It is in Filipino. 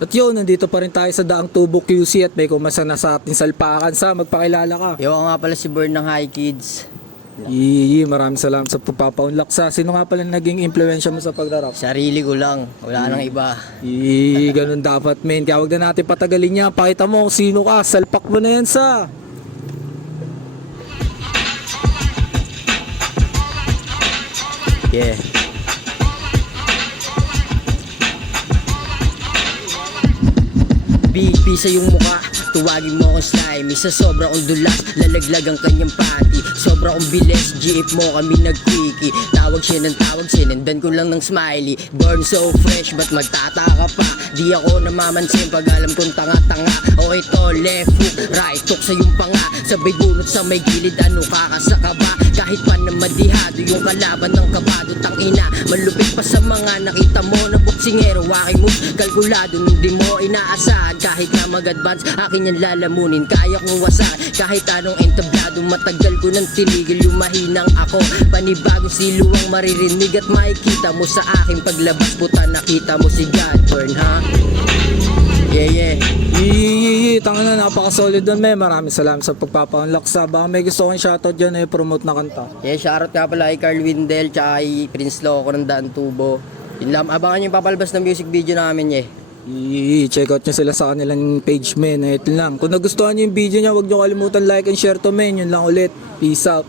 At yun, nandito pa rin tayo sa Daang Tubo QC at may kumasa na sa ating salpakan. Sa magpakilala ka. Yo, ako nga pala si Born ng High Kids. Maraming salamat sa pagpapaunlak. Sa sino nga pala naging impluensya mo sa pagdarap? Sarili ko lang, wala nang iba. Ganun dapat, men. Kaya wag na natin patagalin niya. Pakita mo kung sino ka. Salpak mo na yan, sa. Yeah. BP sa iyong mukha, tuwagin mo akong slimy. Sa sobra kong dulas, lalaglag ang kanyang panty. Sobra kong bilis, jeep mo kami nag-quickie. Tawag siya ng tawag, sinendan ko lang ng smiley. Born so fresh, ba't magtataka pa? Di ako namamansin pag alam kong tanga-tanga. O ito, left hook, right hook sa iyong panga. Sabay bunot sa may gilid, ano kakasaka ba? Kahit pa na madihado yung kalaban ng kabado. Tangina, malupit pa sa mga nakita mo na boksingero. Aking moves, kalkulado, hindi mo inaasahan. Kahit na mag-advance, akin yan lalamunin. Kaya kong wasan, kahit anong entablado. Matagal ko nang tinigil yung mahinang ako. Panibagong siluwang maririnig at makikita mo sa aking paglabas. Puta, nakita mo si Godburn, ha? Yeah. Tanga na, napaka-solid doon, men. Maraming salamat sa pagpapaunlak. Sa baka may gusto kong shoutout dyan, promote na kanta. Yeah, shoutout nga pala kay Carl Windel, tsaka kay Prince Loco ng Daang Tubo. Yun lang, abangan yung papalabas ng music video namin, Check out nyo sila sa kanilang page, men. Ito lang. Kung nagustuhan nyo yung video niya, huwag nyo kalimutan like and share to, men. Yun lang ulit. Peace out.